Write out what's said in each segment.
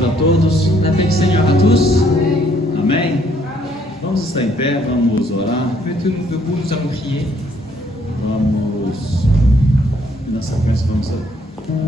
Senhor a todos. La paix du Seigneur à tous. Amém? Vamos estar em pé, vamos orar. Mettons-nous debout, nous allons prier. Vamos, e na sequência vamos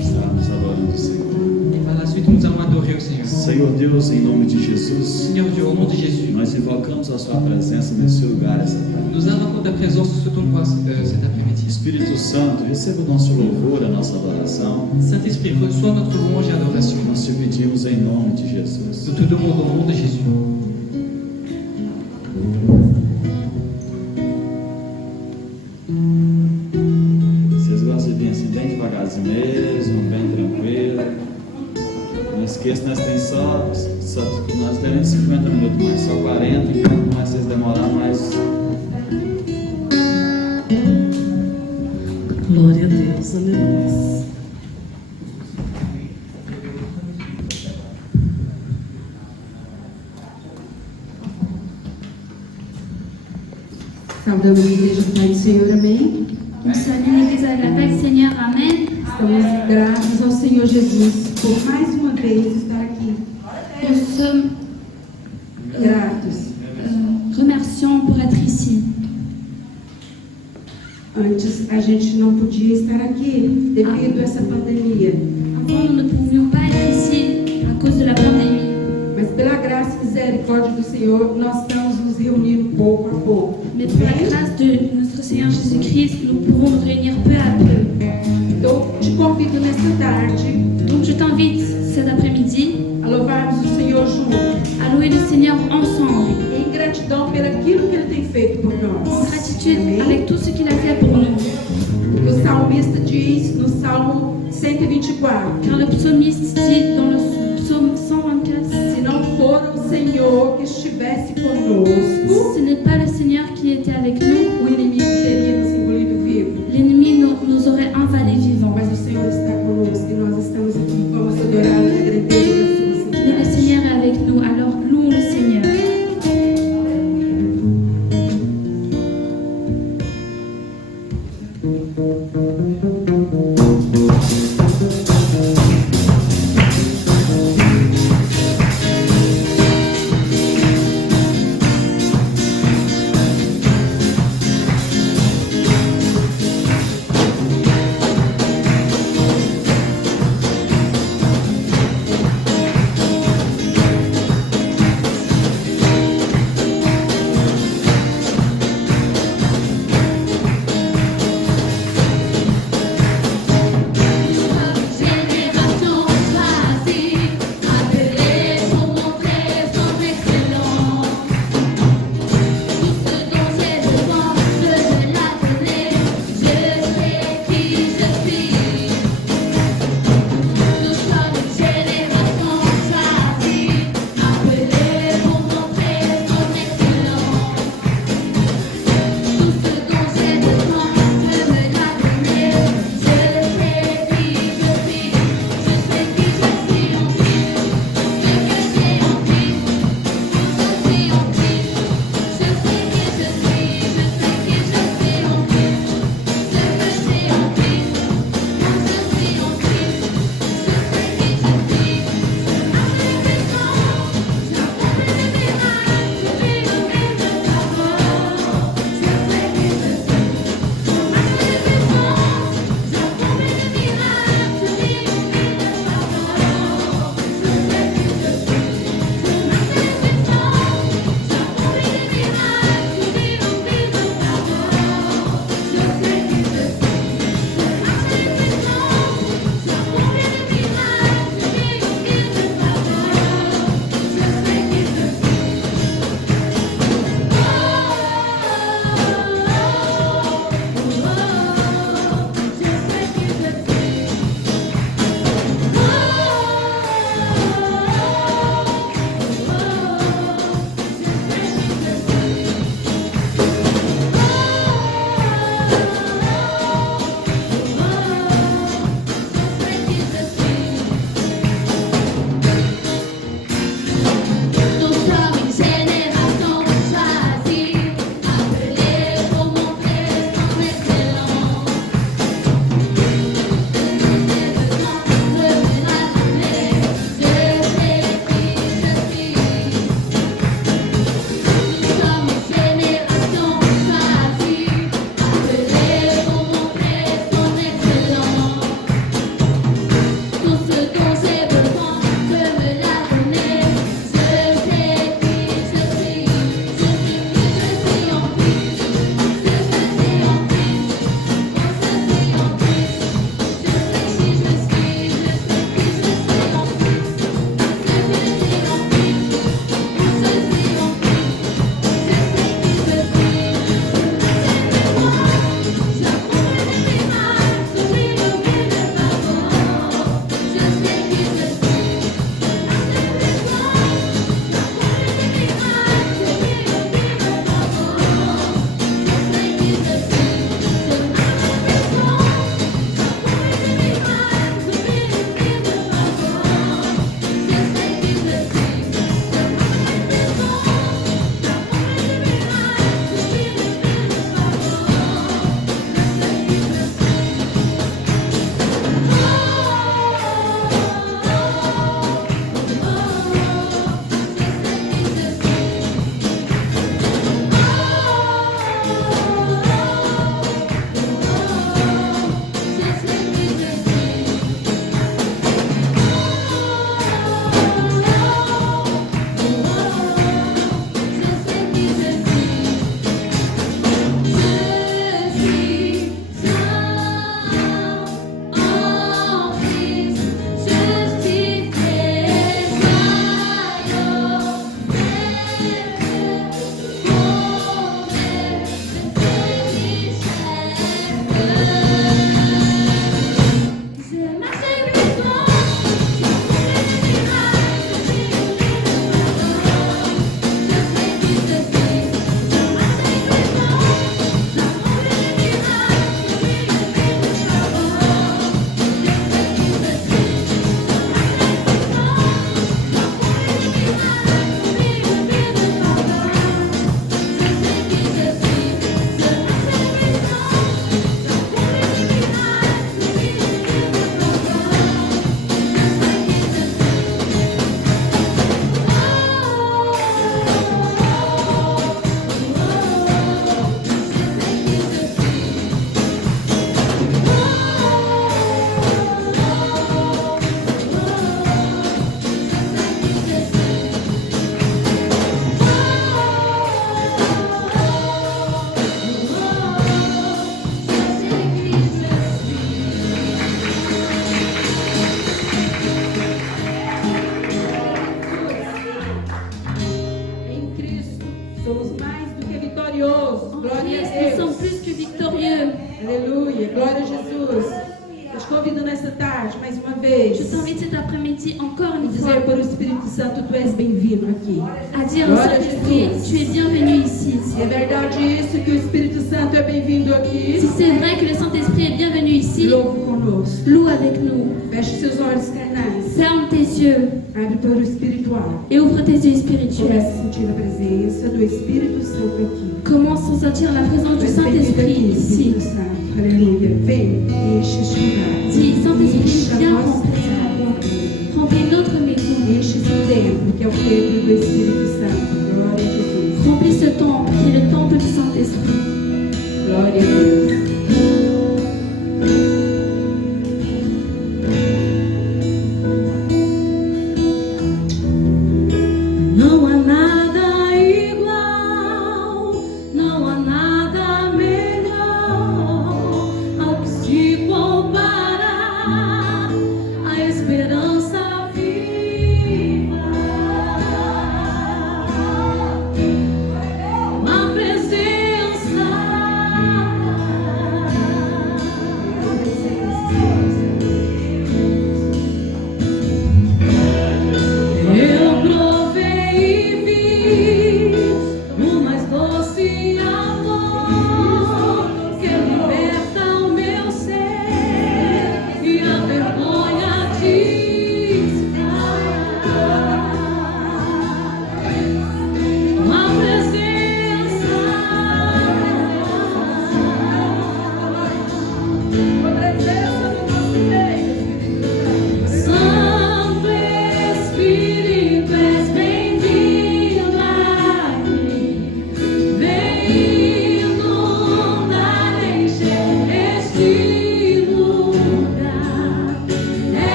estarmos adorando o Senhor. Et par la suite, nous allons adorer au Seigneur. Senhor Deus, em nome de Jesus, Seigneur Dieu, au nom de Jésus, nós invocamos a Sua presença nesse lugar essa tarde. nous invoquons ta présence sur ton droit cet après-midi. Espírito Santo, receba o nosso louvor, a nossa adoração. Saint-Esprit, reçois notre louange et adoration. Nós te pedimos em nome de Jesus. Nous te demandons au nom de Jésus. Vocês gostam de vir assim bem devagarzinho mesmo, bem tranquilo. Não esqueça, nós temos 50 minutos mais, só 40, enquanto mais vocês demorar, mais. Glória a Deus, aleluia. Saudamos a igreja do Pai do Senhor, amém? Nous saluons l'Église avec la paix du Seigneur, Amen. Estamos gratos ao Senhor Jesus por mais uma vez estar aqui. Nous sommes Gratos. remerciants pour être ici. Antes a gente não podia estar aqui devido a essa pandemia, Avant, nous ne pouvions pas être ici à cause de la pandémie. mas pela graça e misericórdia do Senhor, nós estamos nos reunindo pouco a pouco. Mais pour la grâce de notre Seigneur Jésus-Christ, nous pourrons nous réunir peu à peu. Então, te convido nesta tarde Donc je t'invite cet après-midi a louvarmos o Senhor juntos, à louer le Seigneur ensemble, em gratidão por aquilo que Ele tem feito por en nós. gratitude Amém? avec tout ce qu'il a fait pour nous. O salmista diz no Salmo 124, Car le psalmiste dit dans le psaume 124, se não for o Senhor que estivesse conosco, ce n'est pas le Seigneur qui était avec nous, o inimigo teria nos engolido vivo. l'ennemi nous aurait avalés vivants. Mas o Senhor está conosco e nós estamos aqui. Vamos adorar na grandeza da sua Mais le santidade. Seigneur est avec nous, alors louons le Seigneur. Aleluia. Glória a Jesus. Eu te convido nessa tarde, mais uma Je vez, t'invite cet après-midi encore a une fois dizer para o Espírito Santo, tu és bem-vindo aqui. à dire au Glória a Saint-Esprit, Jesus. tu es bienvenu ici. Se é verdade isso, que o Espírito Santo é bem-vindo aqui, Si c'est vrai que le Saint-Esprit est bienvenu ici, louve conosco. loue avec nous. Feche seus olhos carnais. Ferme tes yeux Abre para o espiritual. et ouvre tes yeux spirituels. Comece a sentir a presença do Espírito Santo aqui. Commence à sentir la présence Tu du és bem-vindo Saint-Esprit aqui, ici. Espírito Santo. Aleluia. Vem, enche este lugar. Dis, Saint-Esprit, Enche a viens nossa remplir. casa. Remplis notre maison. Enche esse templo, que é o templo do Espírito Santo. Glória a Jesus. Remplis ce temple qui est le temple du Saint-Esprit. Glória a Deus. Não há nada igual, não há nada melhor ao que se comparar a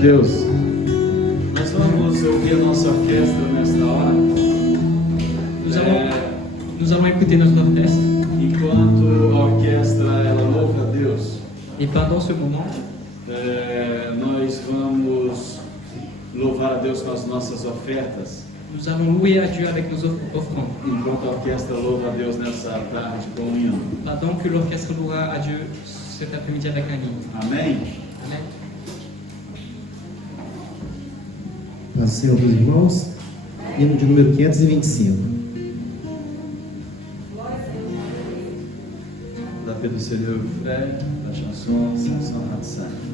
Deus. Nós vamos ouvir a nossa orquestra nesta hora. Nous allons écouter notre orchestre. Enquanto a orquestra ela louva a Deus, Et pendant ce moment, nós vamos louvar a Deus com as nossas ofertas. nous allons louer à Dieu avec nos offrandes. Enquanto a orquestra louva a Deus nessa tarde com um hino. Pendant que l'orchestre louera à Dieu cet après-midi avec un hymne. Amém? Amen. Paz do Senhor dos irmãos. Hino de número 525. Da Pedro Celeu Frère, la chanson 525.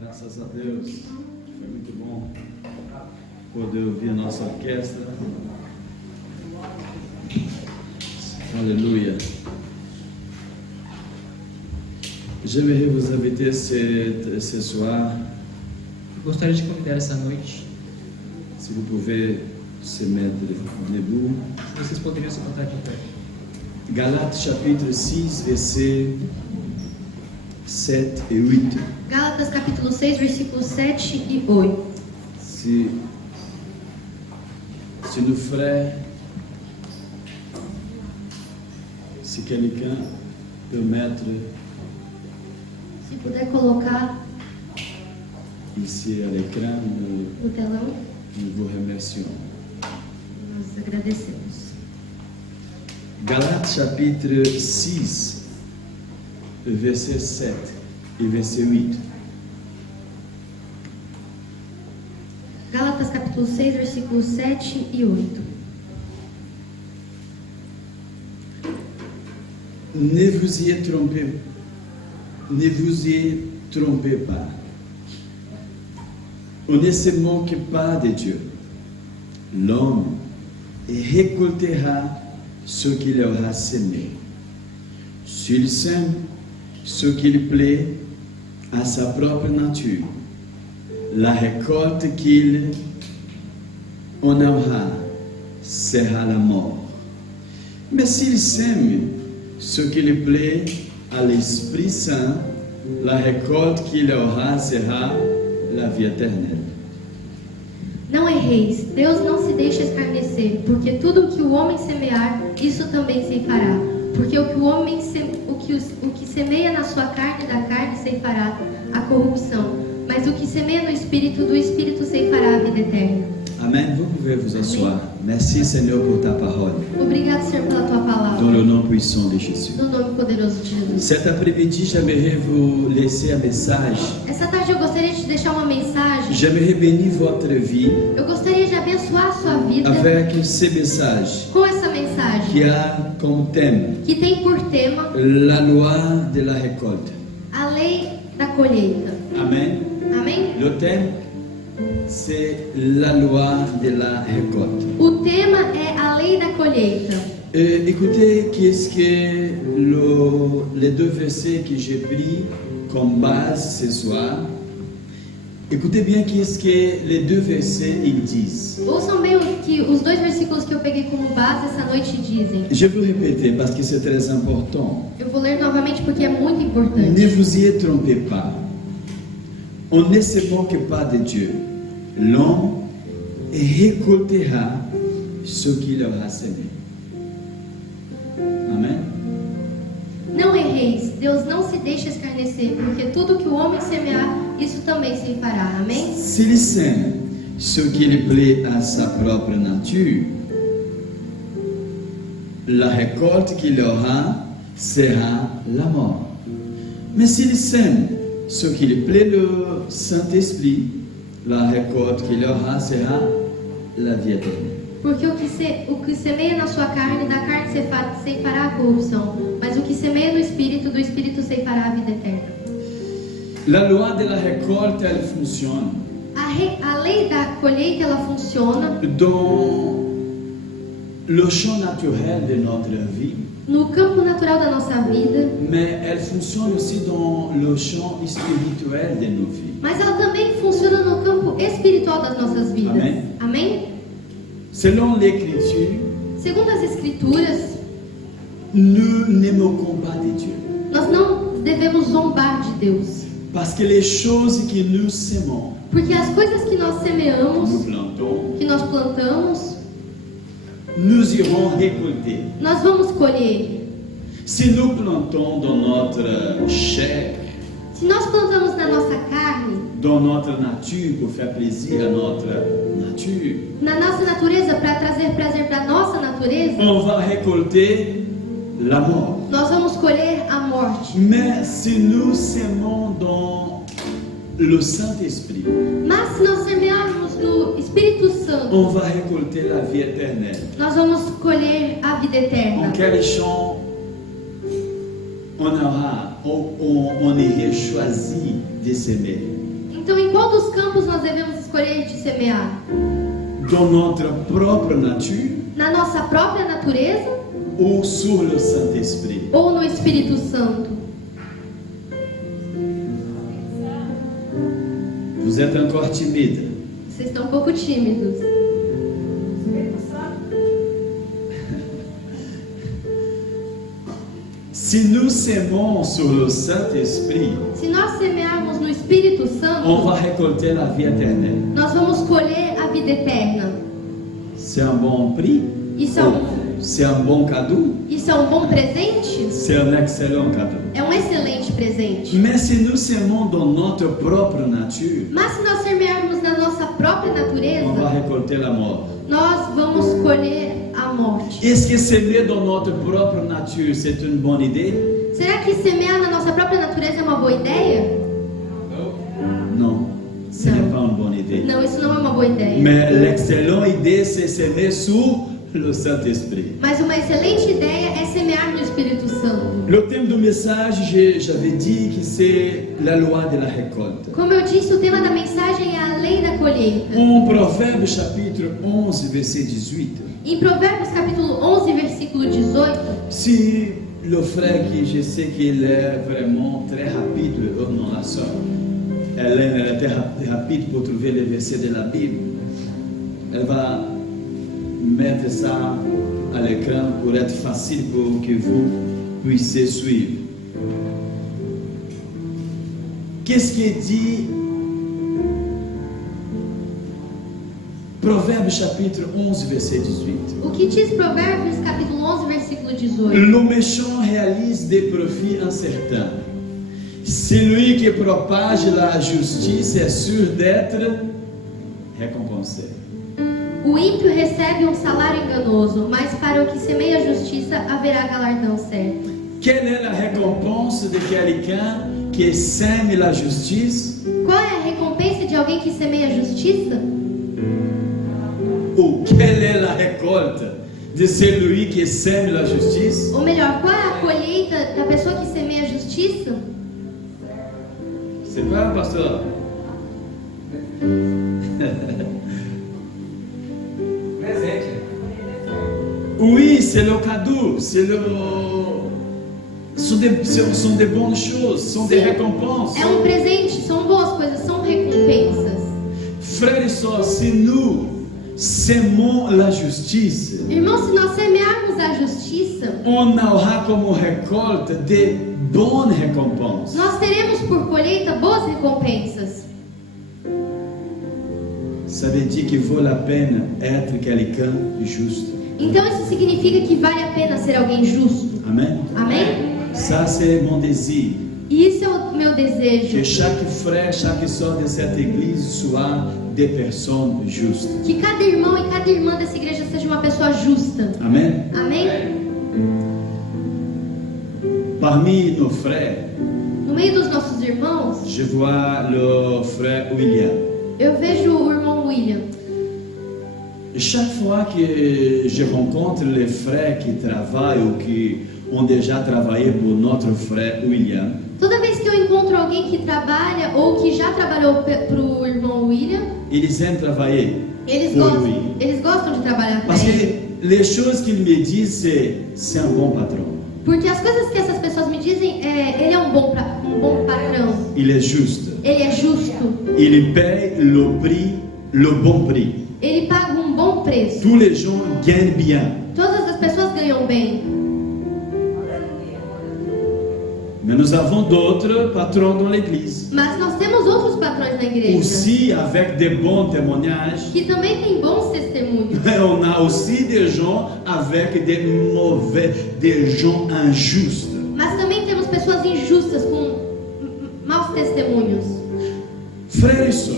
Graças a Deus, foi muito bom poder ouvir a nossa orquestra. Aleluia. J'aimerais vous inviter ce soir, Gostaria de convidar essa noite, si vous pouvez se mettre debout. se vocês poderiam se botar de pé. Galates chapitre 6, versets 7 et 8. Gálatas capítulo 6, versículos 7 e 8. Si nos frères, si quelqu'un peut mettre Se puder colocar ici à l'écran, no telão, nous vous remercions. nós agradecemos. Galates chapitre 6, verset 7 et verset 8. Gálatas capítulo 6, versículos 7 e 8. Ne vous y trompez pas. On ne se moque pas de Dieu. L'homme récoltera ce qu'il aura semé. S'il sème ce qu'il plaît à sa propre nature, la récolte qu'il en aura sera la mort. Mais s'il sème ce qu'il plaît à l'Esprit Saint, la récolte qu'il aura sera la vie éternelle. Não erreis, Deus não se deixa escarnecer, porque tudo o que o homem semear, isso também ceifará. Porque o que semeia na sua carne, da carne ceifará a corrupção. Mas o que semeia no Espírito, do Espírito ceifará a vida eterna. Amen. Vous pouvez vous asseoir. Merci Seigneur pour ta parole. Obrigado, Senhor, pela tua palavra. Dans le nom puissant de Jésus. No nome poderoso de Jesus. Cet après-midi, j'aimerais vous laisser un message. Essa tarde eu gostaria de te deixar uma mensagem. J'aimerais bénir votre vie Eu gostaria de abençoar a sua vida avec ce message com essa mensagem qui a comme thème que tem por tema la loi de la récolte. a lei da colheita. Amen. Amém? Le thème, c'est la loi de la récolte. O tema é a lei da colheita. Écoutez, qu'est-ce que les deux versets que j'ai pris comme base ce soir. Écoutez bien qu'est-ce que les deux versets ils disent. Ouçam bem o que os dois versículos que eu peguei como base essa noite dizem. Je vais répéter parce que c'est très important. Eu vou ler novamente porque é muito Ne importante. vous y trompez pas. On ne se moque pas de Dieu. L'homme récoltera ce qu'il aura semé. Amen. Não erreis, Deus não se deixa escarnecer, porque tudo que o homem semear, isso também se fará. Amém? S'il sème ce qu'il plaît à sa propre nature, la récolte qu'il aura sera la mort. Mais s'il sème ce qu'il plaît le Saint-Esprit, la récolte qu'il aura sera la vie éternelle. Porque o que semeia na sua carne, da carne ceifará a corrupção. Mas o que semeia no Espírito, do Espírito ceifará a vida eterna. La loi de la récolte, elle fonctionne A lei da colheita, ela funciona dans le champ naturel de notre vie, no campo natural da nossa vida, mais elle fonctionne aussi dans le champ spirituel de nos vies. mas ela também funciona no campo espiritual das nossas vidas. Amém. Amém? Selon l'Écriture, Segundo as Escrituras, nous ne moquons pas de Dieu. nós não devemos zombar de Deus. Parce que les choses que nous sémons, Porque as coisas que nós nous semeamos, plantons, que nós plantamos, nous irons récolter. nós vamos colher. Si nous plantons dans notre chair, Se nós plantamos na nossa carne, dans notre nature, pour faire plaisir à notre nature, na nossa natureza, para trazer prazer para a nossa natureza, on va récolter la mort. nós vamos colher a morte. Mais si nous sémons dans le Saint-Esprit, Mas se nós semearmos no Espírito Santo, on va récolter la vie éternelle. nós vamos colher a vida En eterna. quel champ on irait choisi de s'aimer? Então, em qual dos campos nós devemos escolher de semear? Dans notre propre nature Na nossa própria natureza ou sur le Saint-Esprit? ou no Espírito Santo? Vous êtes encore timide. Vocês estão um pouco tímidos. Si nous sémons sur le Saint-Esprit, Se nós semearmos no Espírito on Santo, va récolter la vie éternelle. nós vamos colher a vida eterna. C'est un bon prix. Isso C'est un bon cadeau. é um bom presente? C'est un excellent cadeau. É um excelente presente. Mais si nous sémons dans notre propre nature, Mas se nós semearmos na nossa própria on va natureza, récolter la mort. nós vamos colher a morte. Est-ce que s'aimer dans notre propre nature, c'est une bonne idée? Será que semear na nossa própria natureza é uma boa ideia? Non, ce Non. n'est pas une bonne idée. Não, isso não é uma boa ideia. Mais l'excellente idée, c'est s'aimer sous le Saint-Esprit. Mas uma excelente ideia é semear no Espírito Santo. Le thème du message, j'avais dit que c'est la loi de la récolte. Como eu disse, o tema da mensagem é a lei da colheita. En Proverbe chapitre 11, verset 18. Em Provérbios capítulo 11, versículo 18, Si le frère qui je sais qu'il est vraiment très rapide, non la soeur, elle était rapide pour trouver les versets de la Bible, elle va mettre ça à l'écran pour être facile pour que vous puissiez suivre. Qu'est-ce qui dit Proverbe chapitre 11, verset 18. o que diz Provérbios capítulo 11, versículo 18? Le méchant réalise des profits incertains. Celui qui propage la justice est sûr d'être récompensé. O ímpio recebe um salário enganoso, mas para o que semeia a justiça haverá galardão certo. Quelle est la récompense de quelqu'un qui sème la justice? Qual é a recompensa de alguém que semeia a justiça? Ou quelle est la récolte de celui qui sème la justice? Ou melhor, qual é a colheita da pessoa que semeia a justiça? C'est pas, pasteur? Oui, c'est le cadeau, c'est le... Sont des bonnes choses, sont des récompenses. É um presente, são boas coisas, são recompensas. Frères et sœurs, si nous sémons la justice, Irmãos, se nós semearmos a justiça, on aura comme récolte de bonnes récompenses. nós teremos por colheita boas recompensas. Ça veut dire qu'il vaut la peine être quelqu'un de juste. Então isso significa que vale a pena ser alguém justo. Amen. Amém? Ça, c'est mon désir. E isso é o meu Que desejo. chaque frère, chaque sœur de cette église soit des personnes justes. Que cada irmão e cada irmã dessa igreja seja uma pessoa justa. Amen. Amém? Parmi nos frères, No meio dos nossos irmãos, je vois le frère William. eu vejo o irmão William. Chaque fois que je rencontre les frères qui travaillent ou qui ont déjà travaillé pour notre frère William, Toda vez que eu encontro alguém que trabalha ou que já trabalhou para o irmão William, ils aiment travailler eles pour gostam, lui. eles gostam de trabalhar para Parce ele. que les choses qu'ils me disent, c'est un bon patron. Porque as coisas que essas pessoas me dizem é, ele é um bom patrão, Il est juste. ele é justo, Il paye le prix, le bon prix. ele paga um bom preço. Tous les gens gagnent bien. Todas as pessoas ganham bem. Mais nous avons d'autres patrons dans l'église. Mas nós temos outros patrões na igreja Aussi avec des bons témoignages. que também têm bons testemunhos. Mais on a aussi des gens avec des mauvais, des gens injustes. Mas também temos pessoas injustas com maus testemunhos. Frères et sœurs,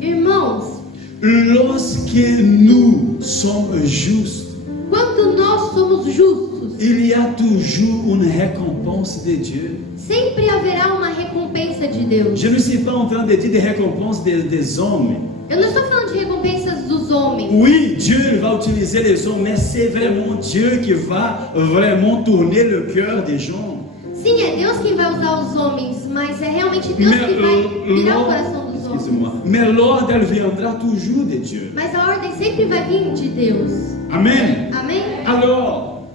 Irmãos, lorsque nous sommes justes, quando nós somos justos, il y a toujours une récompense de Dieu. sempre haverá uma recompensa de Deus. Je ne suis pas en train de dire des récompenses des hommes. Eu não estou falando de recompensas dos homens. Oui, Dieu va utiliser les hommes, mais c'est vraiment Dieu qui va vraiment tourner le cœur des gens. Sim, é Deus quem vai usar os homens, mas é realmente Deus que vai virar o coração dos homens. excusez-moi, mais l'ordre elle viendra toujours de Dieu. Mas a ordem sempre vai vir de Deus. Amen. Amém? Alors,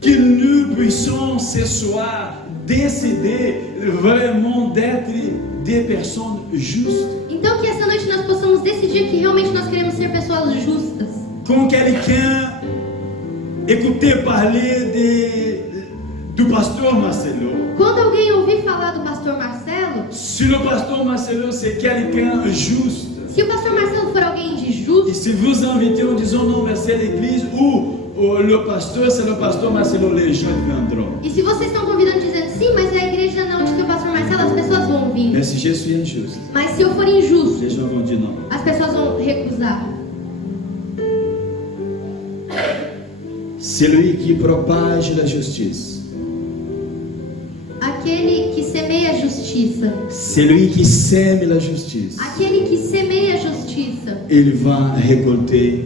que nous puissions ce soir décider vraiment d'être des personnes justes. Então que essa noite nós possamos decidir que realmente nós queremos ser pessoas justas. Quand quelqu'un écoutait parler du pasteur Marcelo, Quando alguém ouvir falar do pastor Marcelo, si le pasteur Marcelo c'est quelqu'un juste, se o pastor Marcelo for alguém de et justo, si vous invitez en disant non mais c'est l'église ou le pasteur c'est le pasteur Marcelo, les gens viendront. e se vocês estão convidando dizendo sim, mas é a igreja não de que o pastor Marcelo, as pessoas vão vir. Mais si je suis injuste, Mas se eu for injusto, les gens vont dire non. as pessoas vão recusar. Celui qui propage la justice, Aquele que semeia a justiça, celui qui sème la justice, aquele que semeia a justiça, il va récolter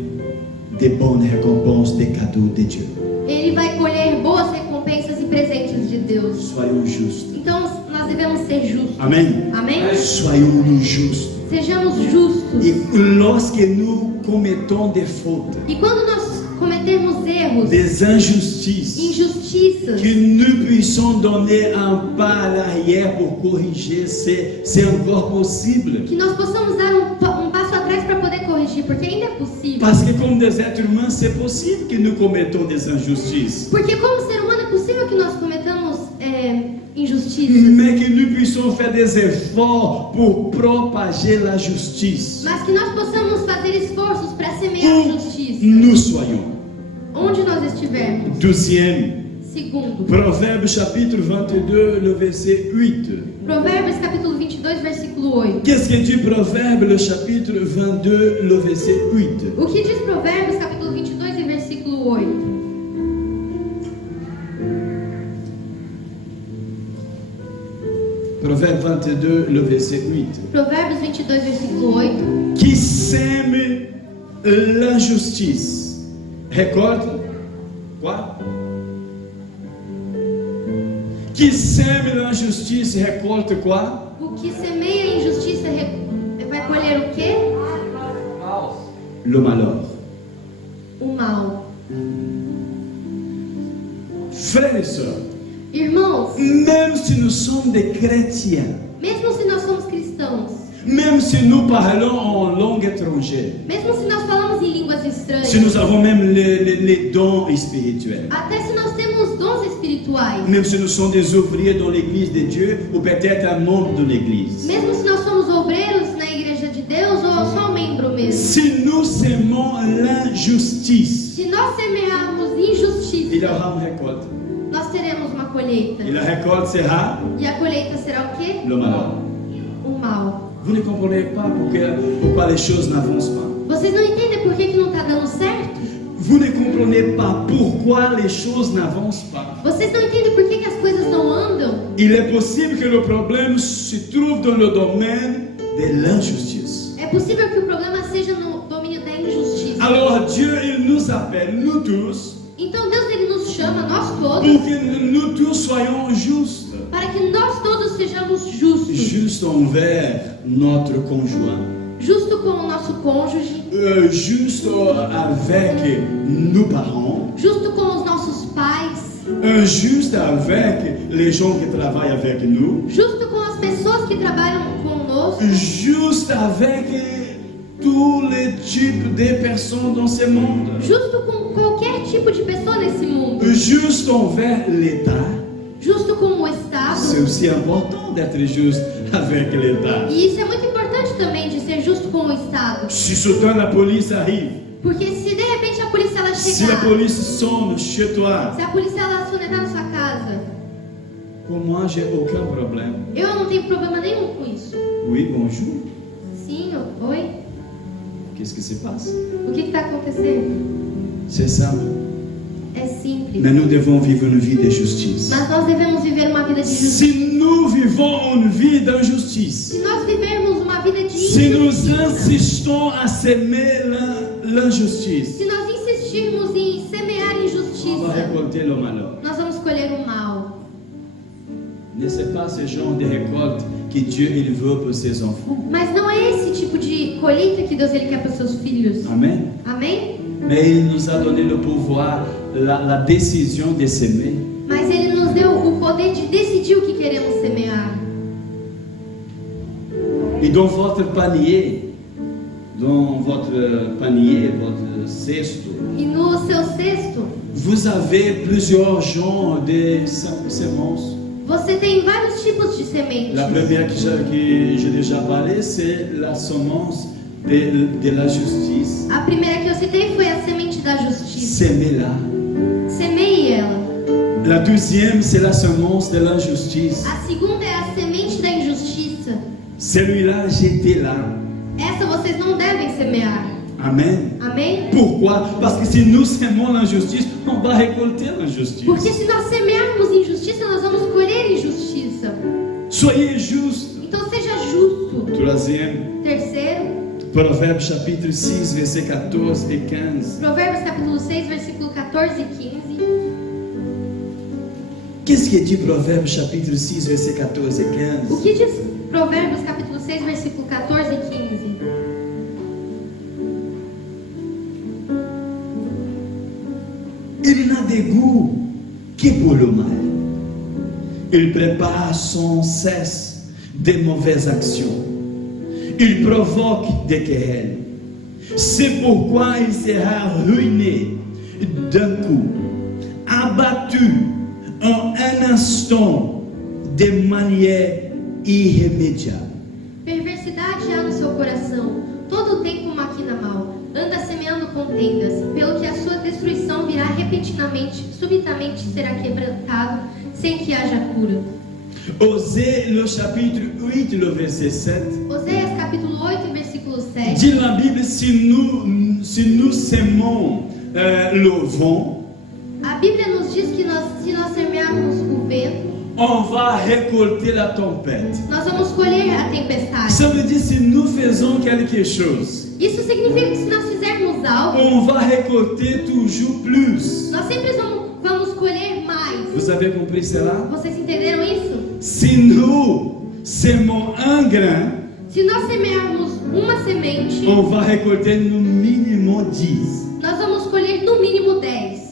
des bonnes récompenses, des cadeaux de Dieu. ele vai colher boas recompensas e presentes de Deus. Soyons justes. Então nós devemos ser justos. Amen. Amém? Soyons-nous justes. Sejamos justos. Et lorsque nous commettons des fautes, E quando nós cometermos erros, des injustices, injustiças, que nous puissions donner un pas à l'arrière pour corriger, c'est encore possible. que nós possamos dar um passo atrás para poder corrigir, porque ainda é possível. Parce que comme des êtres humains, c'est possible que nous commettons des injustices. Porque como ser humano é possível que nós cometamos injustiças, Mais que nous puissions faire des efforts pour propager la justice. mas que nós possamos fazer esforços para semear a Où justiça, nous soyons. onde nós estivermos. Deuxième, Segundo, Proverbe chapitre 22, le verset 8. Provérbios capítulo 22, versículo 8. Qu'est-ce que dit Proverbe le chapitre 22, le verset 8? O que diz Provérbios capítulo 22 e versículo 8? Proverbe 22, le verset 8. Provérbios 22, versículo 8. Qui sème l'injustice récolte quoi? Qui sème l'injustice récolte quoi? O que semeia a injustiça vai colher o quê? Le malheur. O mal. Frères et sœurs, Irmãos, même si nous sommes des chrétiens, mesmo se nós somos cristãos, même si nous parlons en langue étrangère, mesmo se nós falamos em línguas estranhas, si nous avons même les dons spirituels, até se nós temos dons espirituais, même si nous sommes des ouvriers dans l'église de Dieu ou peut-être un membre de l'église, mesmo se nós somos obreiros na igreja de Deus ou só um membro mesmo, si nous sémons l'injustice, se nós semearmos injustiça, il y aura une récolte. nós teremos uma colheita. Et la récolte sera E a colheita será o quê? le malheur. O mal. Vous ne comprenez pas pourquoi les choses n'avancent pas. Vocês não entendem por que não está dando certo? Vous ne comprenez pas pourquoi les choses n'avancent pas. Vocês não entendem por que as coisas não andam? Il est possible que le problème se trouve dans le domaine de l'injustice. É possível que o problema seja no domínio da injustiça. Alors Dieu, il nous appelle, nous tous, Então Deus ele nos chama, nós pour todos, que nous tous soyons justes. para que nós todos sejamos justos. Juste envers notre conjoint. Justo com o nosso cônjuge, Juste avec nos parents. justo com os nossos pais, Juste avec les gens qui travaillent avec nous. justo com as pessoas que trabalham conosco, Juste avec tous les types de personnes dans ce monde. justo com qualquer tipo de pessoa nesse mundo, Juste envers l'État. justo com o C'est Estado. aussi important d'être juste avec l'État. E isso é muito importante também, de ser justo com o Estado. Si soudain la police arrive, Porque se de repente a polícia ela si la chegar, police sonne chez toi, se a polícia ela sonegar na sua casa, pour moi, j'ai aucun problème. eu não tenho problema nenhum com isso. Oui, bonjour. Sim, oi? Qu'est-ce qui se passe? O que está acontecendo? C'est simple. É simples. Mais nous devons vivre une vie de justice. Mas nós devemos viver uma vida de justiça. Si nous vivons une vie d'injustice, Se nós vivermos uma vida de si nous injustiça, insistons à s'aimer l'injustice, se nós insistirmos em semear on va injustiça, récolter le malheur. nós vamos colher o mal. Ne c'est pas ce genre de récolte que Dieu il veut pour ses enfants. Mas não é esse tipo de colheita que Deus ele quer para os seus filhos. Amen. Amém? Mais il nous a donné le pouvoir, la décision de s'aimer. Mas ele nos deu o poder de decidir o que queremos semear. Et dans votre panier, votre cesto, E no seu cesto, vous avez plusieurs genres de semences. você tem vários tipos de sementes. La première que j'ai déjà parlé, c'est la semence de la justice. A primeira que eu citei foi a semente da justiça. Semez-la. Semeie ela. La deuxième, c'est la semence de l'injustice. A segunda é a semente da injustiça. Celui-là, jetez-la. Essa vocês não devem semear. Amen. Amém? Pourquoi? Parce que si nous semons l'injustice, on va récolter l'injustice. Porque se nós semearmos injustiça, nós vamos colher injustiça. Soyez justes. Então seja justo. Troisième, Terceiro, Proverbe chapitre 6, versets 14 et 15. Provérbios capítulo 6, versículo 14 e 15. Qu'est-ce qui dit Proverbe chapitre 6, versets 14 et 15? O que diz Provérbios capítulo 6, versículo 14 e 15? Il n'a de goût que pour le mal. Il prépare sans cesse des mauvaises actions. Il provoque des querelles. C'est pourquoi il sera ruiné d'un coup, abattu en un instant de manière irrémédiable. Perversidade há no seu coração, todo o tempo maquina mal, anda semeando contendas, pelo que a sua destruição virá repentinamente, subitamente será quebrantado, sem que haja cura. Osée, le chapitre 8, le verset 7, Oséias capítulo 8, versículo 7, dit la Bible, si nous semons le vent, a Bíblia nos diz que se nós semearmos o vento, on va récolter la tempête. nós vamos colher a tempestade. Ça veut dire si nous faisons quelque chose, Isso significa que se nós fizermos algo, on va récolter toujours plus. nós sempre vamos colher mais. Vous avez compris cela? Vocês entenderam isso? Si nous semons un grain, Se nós semearmos uma semente, on va récolter no minimum 10. nós vamos colher no mínimo 10.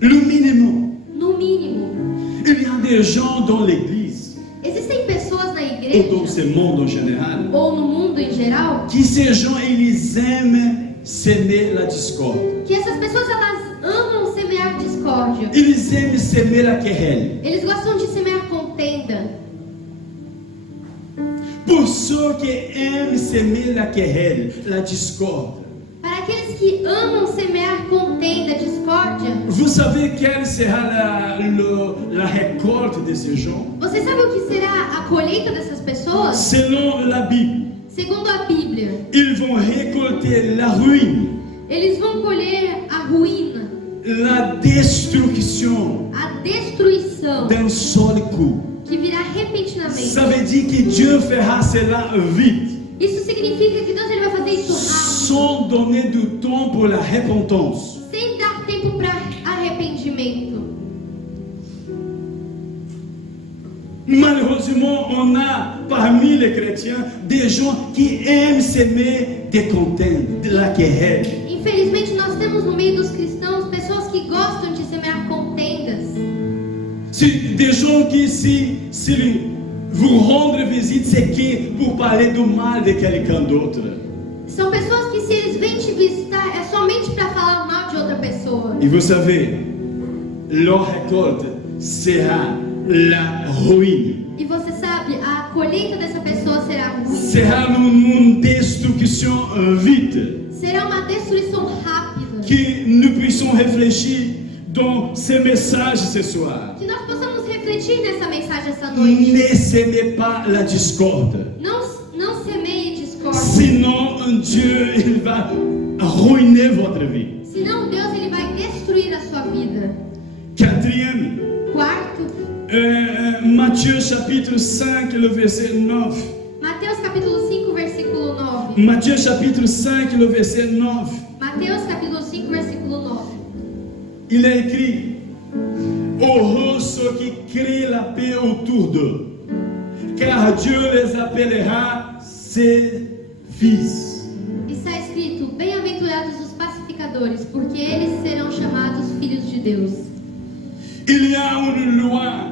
Le minimum. No mínimo. Il y a des gens dans l'église, Existem pessoas na ou dans ce igreja, monde en général, ou no mundo em geral, qui ces gens, ils aiment semer la discorde. que essas pessoas elas amam semear discórdia. Ils aiment semer la querelle. Eles gostam de semear contenda. Pour ceux qui aiment semer la querelle, la discorde, Para aqueles que amam semear contenda, discórdia, vous savez quelle sera la récolte de ces gens? você sabe o que será a colheita dessas pessoas? Selon la Bible, Segundo a Bíblia, ils vont récolter la ruine, eles vão colher a ruína, la destruction a destruição, d'un seul coup. que virá repentinamente. Ça veut dire que Dieu fera cela vite, Isso significa que Deus ele vai fazer isso rápido, sans donner du temps pour la repentance. sem dar tempo para arrependimento. Malheureusement, on a parmi les chrétiens des gens qui aiment s'aimer des contendes, de la querelle. Infelizmente, nós temos no meio dos cristãos pessoas que gostam de semear contendas. C'est des gens qui, si vous rendre visite, c'est que pour parler du mal de quelqu'un d'autre. São pessoas que, se eles vêm te visitar, é somente para falar mal de outra pessoa. Et vous savez, leur récolte sera la ruine. E você sabe, a colheita dessa pessoa será ruim. Sera une destruction vite. Será uma destruição rápida. Que nous puissions réfléchir dans ces messages ce soir. Que nós possamos refletir nessa mensagem essa noite. Ne s'aimez pas la discorde. Não semeie discórdia. Sinon, Dieu, il va ruiner votre vie. Senão Deus ele vai destruir a sua vida. Quatrième, Quarto, Matthieu chapitre 5, le verset 9. Mateus capítulo 5, versículo 9. Matthieu chapitre 5, le verset 9. Mateus capítulo 5, versículo 9. Il est écrit: heureux ceux qui créent la paix autour d'eux, car Dieu les appellera ses fils. Está escrito: bem-aventurados os pacificadores, porque eles serão chamados filhos de Deus. Il y a une loi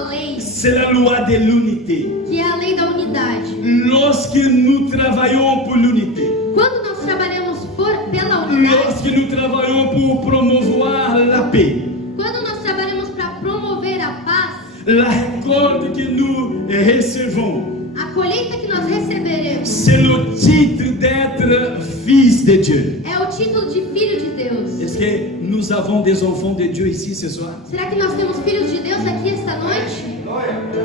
uma lei, c'est la loi de l'unité. que é a lei da unidade. Lorsque nous travaillons pour l'unité, Quando nós trabalhamos pela unidade, lorsque nous travaillons pour promouvoir la paix, quando nós trabalhamos para promover a paz, la récolte que nous recevons, a colheita que nós receberemos c'est le titre d'être fils de Dieu. é o título de filho de Deus. Est-ce que nous avons des enfants de Dieu ici ce soir? Será que nós temos filhos de Deus aqui esta noite?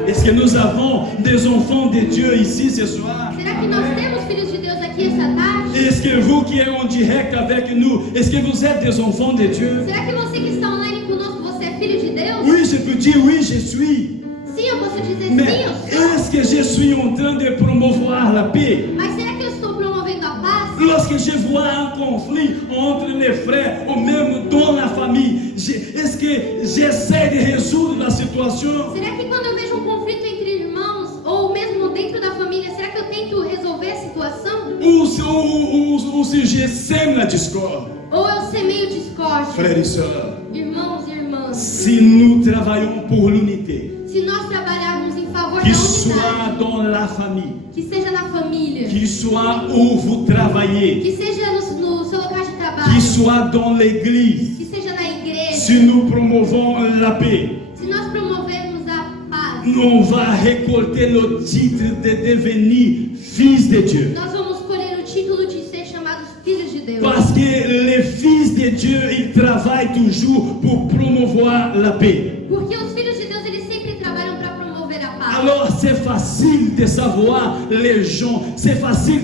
Est-ce que nous avons des enfants de Dieu ici ce soir? Será que nós temos filhos de Deus aqui esta tarde? Est-ce que vous qui êtes en direct avec nous, est-ce que vous êtes des enfants de Dieu? Será que você que está online conosco, você é filho de Deus? Oui, je peux dire oui, je suis. Sim, eu posso dizer Mais sim, eu sou. est-ce que je suis en train de promouvoir la paix? Mas será que eu estou promovendo a paz? Lorsque je vois un conflit entre les frères ou même dans la famille, est-ce que j'essaie de résoudre la situation? Será que quando eu vejo um conflito entre irmãos, ou mesmo dentro da família, será que eu tento resolver a situação? Ou si je sème la discorde? Ou eu semeio discórdia? Frères et sœurs, Irmãos e irmãs, si nous travaillons pour l'unité, se nós trabalharmos em favor da qu'il unidade, soit dans la famille, que seja na família, qu'il soit où vous travaillez, que seja no seu local de qu'il trabalho, soit dans l'église, que seja na igreja, si nous promouvons la paix, se nós promovermos a paz, on va récolter le titre de devenir fils de Dieu. nós vamos colher o título de ser chamados filhos de Deus. Parce que les fils de Dieu, ils travaillent toujours pour promouvoir la paix. Porque os filhos de Deus, eles sempre trabalham para promover a paz. Alors c'est facile de savoir les gens, c'est facile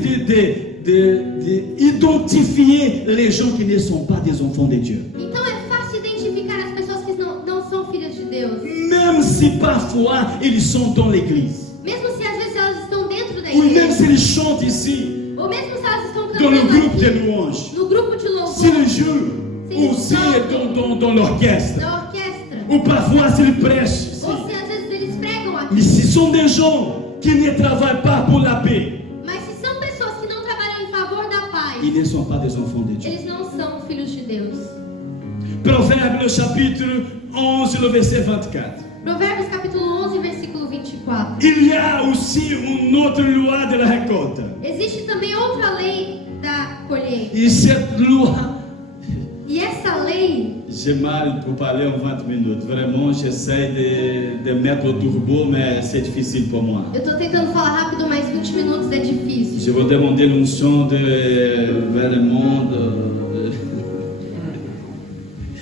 d'identifier les gens qui ne sont pas des enfants de Dieu. Então é fácil identificar as pessoas que não são filhas de Deus. Même si parfois ils sont dans l'église. Mesmo se às vezes elas estão dentro da Ou même igreja. s'ils chantent ici, Ou mesmo se elas estão dans le cantando groupe de aqui, louanges. no grupo de louvor, S'ils jouent, ou aussi dans l'orchestre. da orquestra. Ou parfois s'ils prêchent. Ou se às vezes eles pregam aqui. Mais ce sont des gens qui ne travaillent pas pour la paix. Mas se são pessoas que não trabalham em favor da paz, Ils ne sont pas des enfants de Dieu. eles não são filhos de Deus. Proverbe, le chapitre 11, le verset 24. Provérbios capítulo 11, versículo 24. Il y a aussi une autre loi de la récolte. Existe também outra lei da colheita. Et cette loi, E essa lei, j'ai mal pour parler en 20 minutes. Vraiment, j'essaie de mettre le turbo, mais c'est difficile pour moi. eu tô tentando falar rápido, mas 20 minutos é difícil. Je vais demander l'onction vers le monde.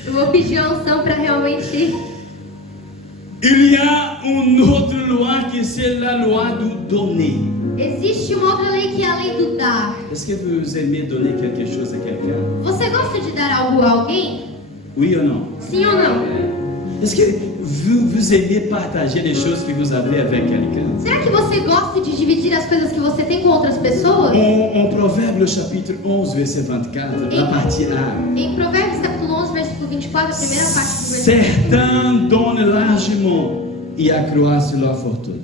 Eu vou pedir a unção para realmente. Il y a une autre loi qui c'est la loi du donner. Existe uma outra lei que é a lei do dar. Est-ce que vous aimez donner quelque chose à quelqu'un? Você gosta de dar algo a alguém? Oui ou non? Sim ou não? Est-ce que vous aimez partager les choses que vous avez avec quelqu'un? Será que você gosta de dividir as coisas que você tem com outras pessoas? En Proverbe, le chapitre 11, verset 24, la partie A. Em Provérbios capítulo 11, versículo 24, a primeira parte do versículo. Certains donnent largement et accroissent leur fortune.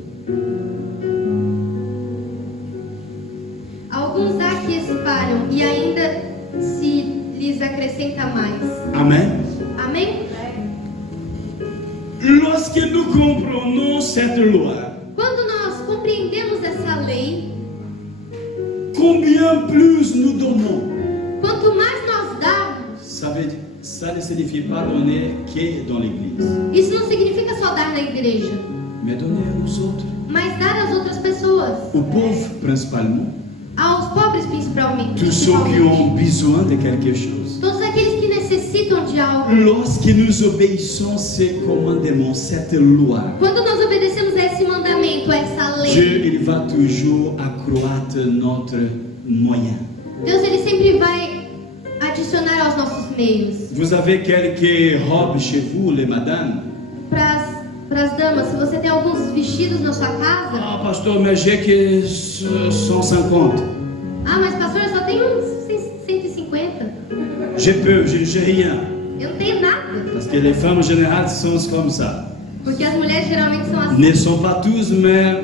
Alguns há que espalham e ainda se lhes acrescenta mais. Amen. Amém? Lorsque nous comprenons cette loi, Quando nós compreendemos essa lei, combien plus nous donnons? quanto mais nós darmos, Ça ne signifie pas donner que dans l'église, isso não significa só dar na igreja, mais donner aux autres, mas dar às outras pessoas, aux pauvres principalement, aos pobres principalmente. tous ceux qui ont besoin de quelque chose. Todos aqueles que necessitam de algo. Lorsque nous obéissons ces commandements, cette loi, Quando nós obedecemos a esse mandamento, a essa lei, Dieu il va toujours accroître notre moyen. Deus ele sempre vai adicionar aos nossos meios. Vous avez quelques robes chez vous, les madames? Para as damas, se você tem alguns vestidos na sua casa, Ah, pasteur, mais j'ai que 150. ah, mas pastor, eu só tenho uns 150. J'ai rien. Eu não tenho nada. Parce que les femmes en général sont comme ça. Porque as mulheres geralmente são assim. Ne sont pas tous, mais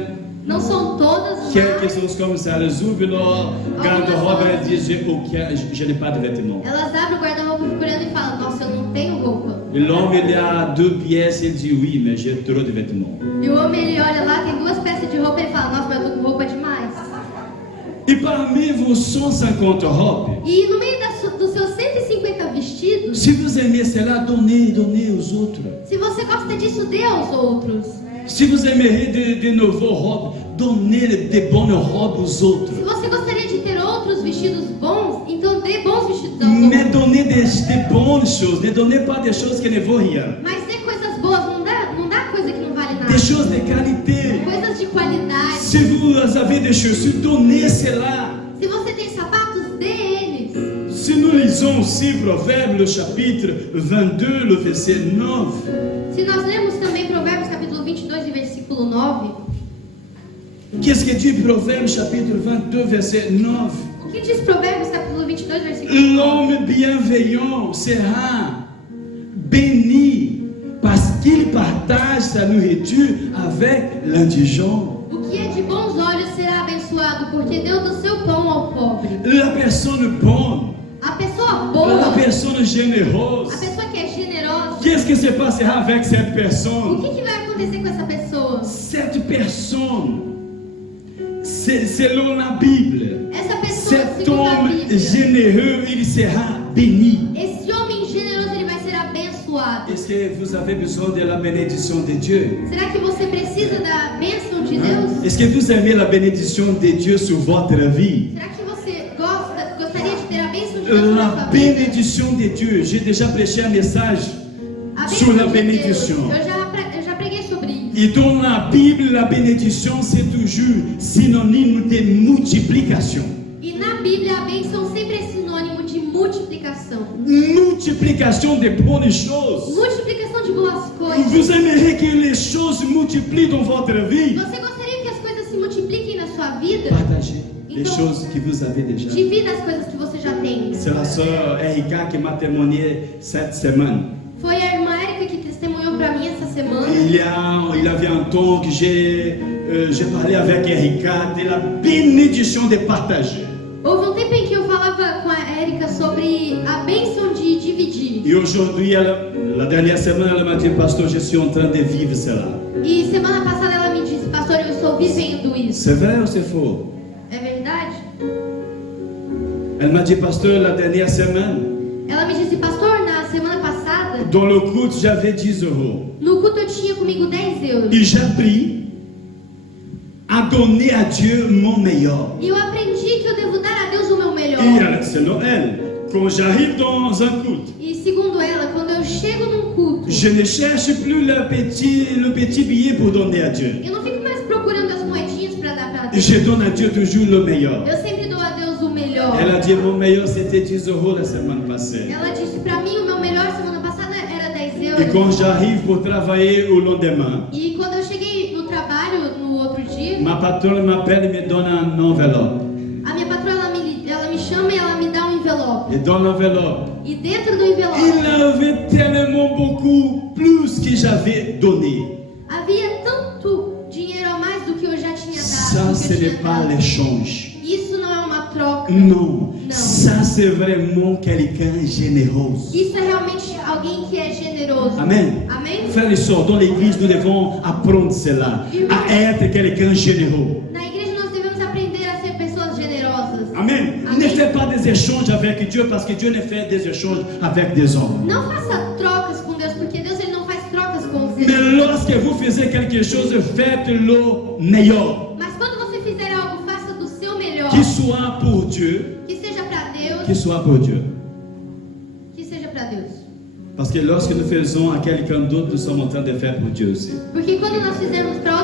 Não são todas, Quelques mas choses comme ça, elles ouvrent leur garde-robe et elles disent, je n'ai pas de vêtements. elas abrem o guarda-roupa procurando e falam, nossa, eu não tenho roupa. Et l'homme, il a 2 pièces, il dit, oui, mais j'ai trop de vêtements. E o homem, ele olha lá, tem 2 peças de roupa e ele fala, nossa, mas eu tô com roupa demais. Et parmi vos 150 robes, E no meio dos seus 150 vestidos, si vous aimez cela, donnez aux autres. se você gosta disso, dê aos outros. Si vous aimeriez de nouveaux robes, donnez de bonnes robes aux autres. Se você gostaria de ter outros vestidos bons, então dê bons vestidos aos Mais outros. donnez des bonnes choses, ne donnez pas des choses qui ne vaut rien. Mas dê coisas boas, não dá coisa que não vale nada. Des choses de qualité. Coisas de qualidade. Si vous avez des chaussures, donnez cela. Se você tem sapatos, dê eles. Si nous lisons aussi Proverbes, le chapitre 22, le verset 9, Se nós lermos também Provérbios capítulo 22 e versículo 9, qu'est-ce que dit Proverbes, chapitre 22, verset 9? o que diz Provérbios capítulo 22, versículo 9? L'homme bienveillant sera béni parce qu'il partage sa nourriture avec l'indigent. O que é de bons olhos será abençoado, porque deu do seu pão ao pobre. La personne bonne, A pessoa la boa, personne a généreuse, pessoa que é generosa, qu'est-ce qui se passera avec cette o personne? que vai acontecer com essa pessoa? Cette personne, selon la Bible, Essa pessoa, cet segundo a homme Bíblia, généreux, il sera béni. esse homem generoso, ele vai ser abençoado. Est-ce que vous avez besoin de la bénédiction de Dieu? Será que você precisa da bênção de Deus? Est-ce que vous aimez la bénédiction de Dieu sur votre vie? Será que você gostaria de ter a bênção de Deus na La sua vida? bénédiction de Dieu. J'ai déjà prêché un message A sur la bênção de Deus. bénédiction. Eu já preguei sobre isso. Et dans la Bible, la bénédiction, c'est toujours synonyme de multiplication. E na Bíblia, a bênção sempre é sinônimo de multiplicação. Multiplication de bonnes choses. Multiplicação de boas coisas. Vous aimeriez que les choses multiplient dans votre vie? Você gostaria que as coisas se multipliquem na sua vida? Partagez les Então, choses que vous avez déjà. divida as coisas que você já tem. C'est la sœur Erika qui m'a témoigné cette semaine. Foi a irmã Érica que testemunhou para mim essa semana. Il y avait un temps que j'ai parlé avec Erika de la bénédiction de partager. Houve um tempo em que eu falava com a Érica sobre a bênção de dividir. Et aujourd'hui, la dernière semaine, elle m'a dit, pasteur, je suis en train de vivre cela. E semana passada ela me disse, pastor, eu estou vivendo isso. C'est vrai ou c'est faux? É verdade? Elle m'a dit, pasteur, la dernière semaine, Ela me disse, pastor, na semana passada, dans le culte, j'avais 10 euros. no culto eu tinha comigo 10 euros. Et j'ai appris à donner à Dieu mon meilleur. E eu aprendi que eu devo dar a Deus o meu melhor. Et selon elle, quand j'arrive dans un culte, E segundo ela, quando eu chego num culto, je ne cherche plus le petit billet pour donner à Dieu. eu não fico mais procurando as moedinhas para dar para Deus. Je donne à Dieu toujours le meilleur. Eu sempre dou a Deus o melhor. Elle a dit, mon meilleur, c'était 10 euros la semaine passée. Ela disse para mim, o meu melhor semana passada era 10 Et euros. quand j'arrive pour travailler au lendemain, E quando eu cheguei no trabalho, no outro dia, ma patronne m'appelle et me donne un enveloppe. a minha patroa, ela me chama e ela me dá um envelope. Et dans l'enveloppe, E dentro do envelope, il avait tellement beaucoup plus que j'avais donné. havia tanto dinheiro a mais do que eu já tinha Ça, dado. ce n'est pas l'échange. Isso não é uma troca. Non, Non. ça c'est vraiment quelqu'un généreux. Isso é realmente alguém que é generoso. Amen. Amém? Frères et sœurs, dans l'église, nous devons apprendre cela, à être quelqu'un généreux. Na igreja nós devemos aprender a ser pessoas generosas. Amen. Amen. Ne fais pas des échanges avec Dieu parce que Dieu ne fait des échanges avec des hommes. Não faça trocas com Deus, porque Deus ele não faz trocas com os seres Mais humanos. lorsque vous faites quelque chose, faites-le meilleur. Mas quando você fizer algo, faça do seu melhor. Qu'il soit pour Dieu, Que seja para Deus. qu'il soit pour Dieu. Que seja para Deus. Parce que lorsque nous faisons à quelqu'un d'autre, nous sommes en train de faire pour Dieu aussi. Porque quando nós fazemos para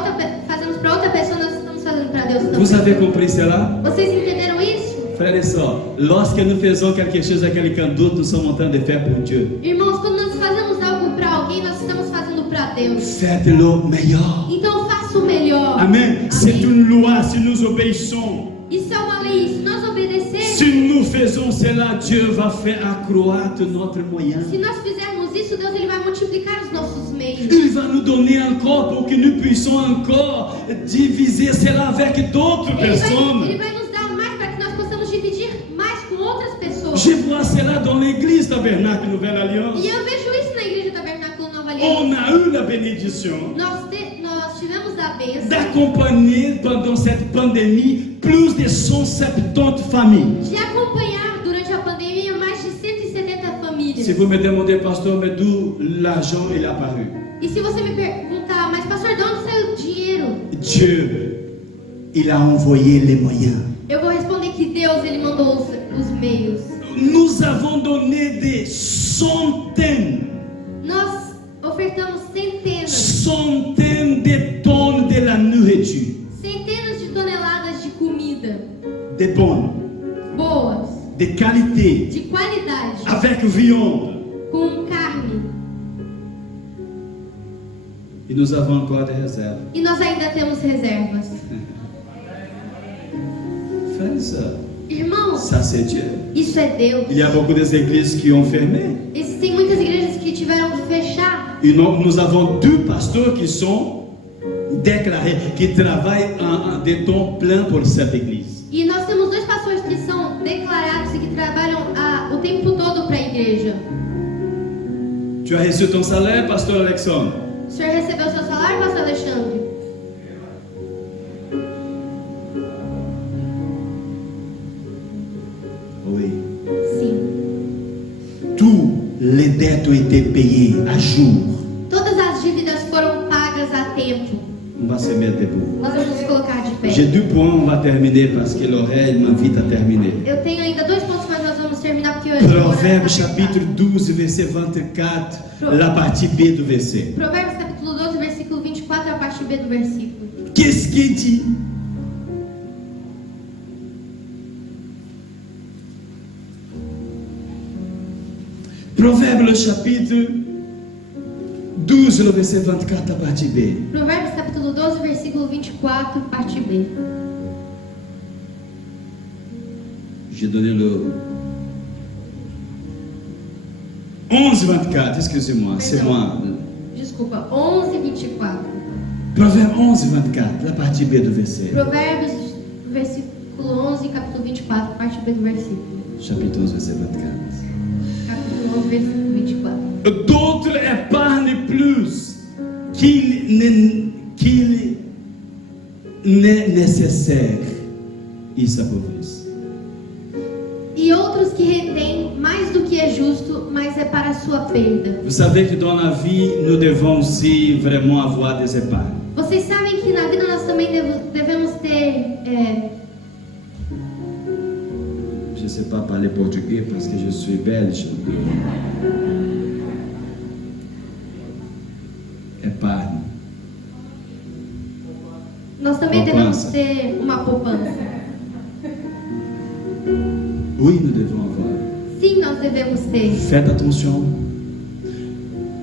outra pessoa, nós estamos fazendo para Deus também. Vous avez compris cela? Vocês entenderam isso? Frères et sœurs, lorsque nous faisons quelque chose à quelqu'un d'autre, nous sommes en train de faire pour Dieu. Irmãos, quando nós fazemos algo para alguém, nós estamos fazendo para Deus. Faites-le meilleur. Então faça o melhor. Amen. C'est une loi si nous obéissons. Isso é uma lei. Se nós obedecermos, Si nous faisons cela, Dieu va faire accroître notre moyen. se nós fizermos isso, Deus ele vai multiplicar os nossos meios. reino. Il va nous donner encore pour que nous puissions encore diviser cela avec d'autres Ele personnes. vai nos dar mais para que nós possamos dividir mais com outras pessoas. Je vois cela dans l'église Tabernacle Nouvelle Alliance. E eu vejo isso na igreja Tabernáculo Nova Aliança. On a eu la bénédiction Nós tivemos a bênção d'accompagner pendant cette pandémie plus de 170 familles. de acompanhar durante a pandemia mais de 170 famílias. Si vous me demandez, pasteur, mais d'où l'argent est apparu? E se você me perguntar, mas pastor, de onde saiu o dinheiro? Dieu, il a envoyé les moyens. Eu vou responder que Deus, Ele mandou os meios. Nous avons donné des centaines Nós ofertamos centenas de tonnes de la nourriture, de toneladas de comida des bonnes, boas, de qualité, de qualidade, avec viande. com carne. Et nous avons encore des réserves. E nós ainda temos reservas. Frères et sœurs, Irmãos, ça c'est Dieu. isso é Deus. Il y a beaucoup d'églises qui ont fermé. Existem muitas igrejas que tiveram que fechar. Et nous avons 2 pasteurs qui sont déclarés, qui travaillent en des temps pleins pour cette église. E nós temos 2 pastores que são declarados e que trabalham o tempo todo para a igreja. Tu as reçu ton salaire, pasteur Alexandre? O senhor recebeu seu salário, pastor Alexandre? Oui. Sim. Tous les dettes ont été payées à jour. Todas as dívidas foram pagas a tempo. On va se mettre debout. Nós vamos nos colocar de pé. J'ai 2 points, on va terminer parce que l'oreille m'invite à terminer. Eu tenho ainda 2 pontos, mas nós vamos terminar porque hoje Proverbe chapitre 12, verset 24, la partie B du verset. Provérbios capítulo 12, versículo 24, a parte B do versículo. Qu'est-ce qu'il dit? Proverbe le chapitre 12, le verset 24, la partie B. Provérbios capítulo 12, versículo 24, parte B. J'ai donné le 11, 24, excusez-moi, c'est moi. Desculpa, 11, 24. Proverbe 11, 24, la partie B du verset. Provérbios, versículo 11, capítulo 24, parte B do versículo. Chapitre 11, verset 24. Capítulo 11, versículo 24. D'autres épargnent plus qu'il n'est nécessaire. Ils s'appauvrissent. E outros que retêm mais do que é justo, mas é para a sua perda. Vous savez que dans la vie, nous devons aussi vraiment avoir des épargnes. Vocês sabem que na vida nós também devemos ter Je ne sais pas parler portugais parce que je suis belge. Épargne. Nós também Poupança. devemos ter uma poupança. Oui, nous devons avoir. Sim, nós devemos ter. Faites attention.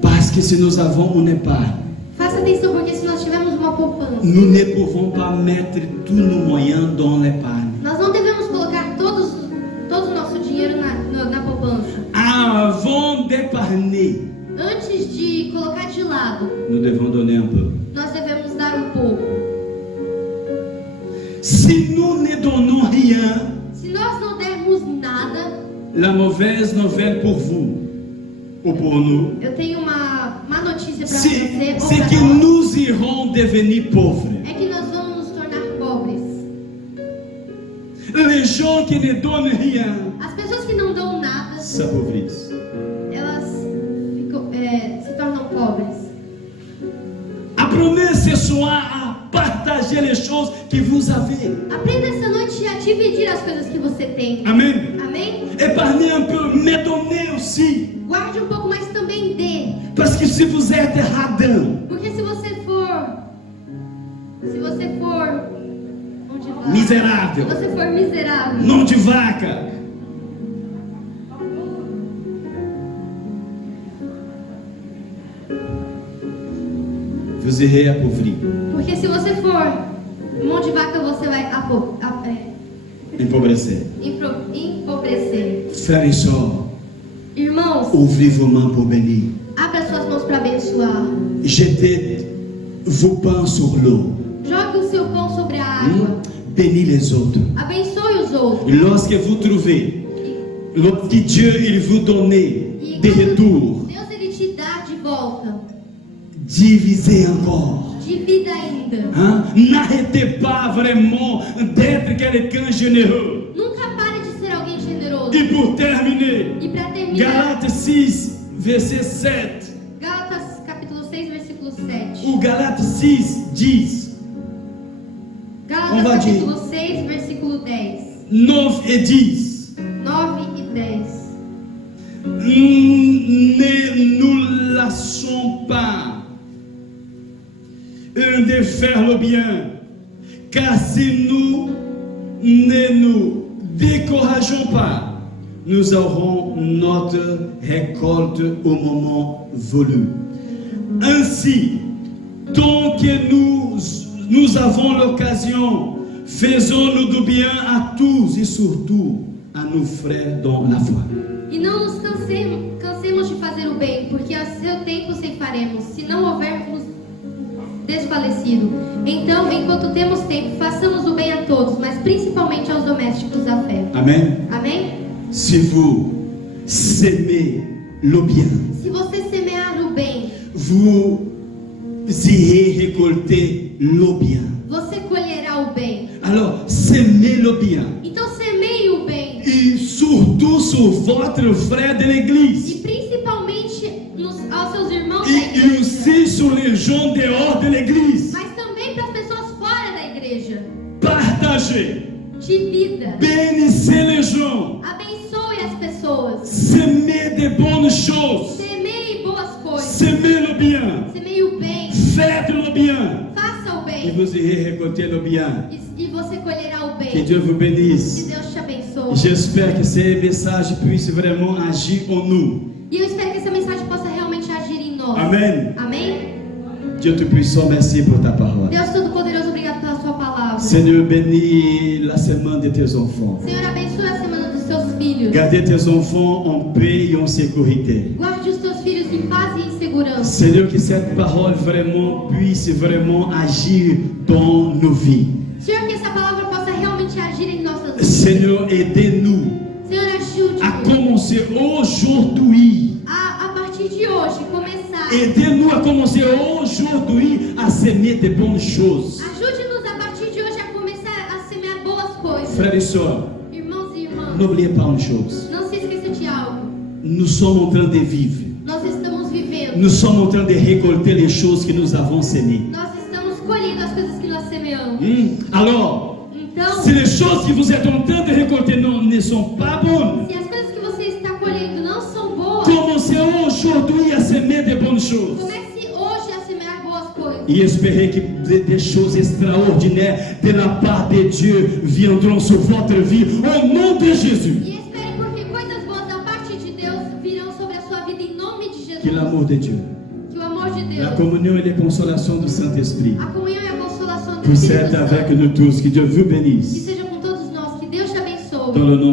Parce que si nous avons une épargne, Faça atenção, porque se nós tivermos uma poupança, nous ne pouvons pas mettre tous nos moyens dans l'épargne. nós não devemos colocar todo o nosso dinheiro na poupança. Avant d'épargner, Antes de colocar de lado, nous devons donner un peu. nós devemos dar um pouco. Si nous ne donnons rien, Se nós não dermos nada, la mauvaise nouvelle pour vous ou pour nous, eu tenho uma má notícia para c'est você ou c'est para que nós. nous irons devenir pauvres. É que nós vamos nos tornar pobres. Les gens qui ne donnent rien As pessoas que não dão nada, s'appauvrissent. elas se tornam pobres. Apprenez ce soir à partager les choses que vous avez. Aprenda essa noite a dividir as coisas que você tem. Amen. Amém? Épargnez un peu, mais donnez aussi. Guarde um pouco, mas também dê. Parce que si vous êtes radin, Porque se você for onde vai? misérável, Se você for miserável, nom de vaca, vous irez appauvrir, porque se você for mão de vaca, você vai empobrecer. empobrecer. Frères et sœurs, Irmãos, ouvrez vos mains pour bénir. abra suas mãos para abençoar. jetez vos pains sur l'eau. Jogue o seu pão sobre a água. Bénis les autres. Abençoe os outros. Lorsque vous trouvez, lorsque Dieu il vous donne E des retours, Deus ele te dá de volta. divisez encore. Divida ainda. Hein? N'arrêtez pas vraiment d'être quelqu'un généreux. Nunca pare de ser alguém generoso. Et pour terminer, E para terminar, Galates 6, verset 7, Gálatas capítulo 6, versículo 7. ou Galates 6, 10, On va Gálatas dire. capítulo 6, versículo 10. 9 et 10. 9 e 10. Ne nous lassons pas de faire le bien, car si nous ne nous décourageons pas, nous aurons notre récolte au moment voulu. Ainsi, tant que nous avons l'occasion, faisons-nous du bien à tous et surtout à nos frères dans la foi. E não nos cansemos de fazer o bem, porque a seu tempo ceifaremos, se não houvermos desfalecido. Então, enquanto temos tempo, façamos o bem a todos, mas principalmente aos domésticos da fé. Amen. Amém? Si vous semez le bien, Se você semear o bem, vous irez récolter le bien. você colherá o bem. Alors, semez le bien. Então, semeie o bem. Et surtout sur votre frère de E l'église. principalmente aos seus irmãos da Et igreja. aussi sur les gens dehors de l'église. Mas também para as pessoas fora da igreja. Partagez. Divida. Bénissez les gens. Abençoe as pessoas. Semez de bonnes choses. Semeie boas coisas. Semez le bien. Semeie o bem. Faites le bien. Faça o Et bem. vous irez récolter le bien. E você colherá o Que bem. Dieu vous Que bénisse. Deus te abençoe. J'espère que ces messages puissent vraiment agir en nous. E eu espero que essa mensagem possa realmente agir em nós. Amen. Amém? Dieu Tout-Puissant, merci pour ta parole. Deus Todo-Poderoso, obrigado pela sua palavra. Seigneur, bénis la semaine de tes enfants. Senhor, abençoe a semana dos seus filhos. Gardez tes enfants en paix et en sécurité. Guarde os teus filhos em paz e em segurança. Seigneur, que cette parole vraiment puisse vraiment agir dans nos vies. Senhor, que essa palavra possa realmente agir em nossas vidas. Seigneur, aidez-nous Senhor, ajude-nos à commencer aujourd'hui. a partir de hoje, começar. Aidez-nous à commencer aujourd'hui à semer de bonnes choses. Ajude-nos a partir de hoje a começar a semear boas coisas. Frères et sœurs, Irmãos e irmãs, n'oubliez pas une chose. não se esqueça de algo. Nous sommes en train de vivre. Nós estamos vivendo. Nous sommes en train de récolter les choses que nous avons semées. Nós estamos colhendo as coisas que nós semeamos. Alors, Então, si les choses que vous êtes en train de récolter ne sont pas bonnes, se as coisas que você está colhendo não são boas, commencez aujourd'hui à semer de bonnes choses. comece hoje a semear boas coisas. Et espérez que des choses extraordinaires de la part de Dieu viendront sur votre vie au nom de Jésus. E espere, porque coisas boas da parte de Deus virão sobre a sua vida em nome de Que Jesus. l'amour de Dieu, Que o amor de la Deus, communion et la consolation du Saint-Esprit a comunhão e a consolação do puissent Espírito être avec Santo, nous tous. Que Dieu vous que bénisse. seja com todos nós. Que Deus te abençoe. Dans le nom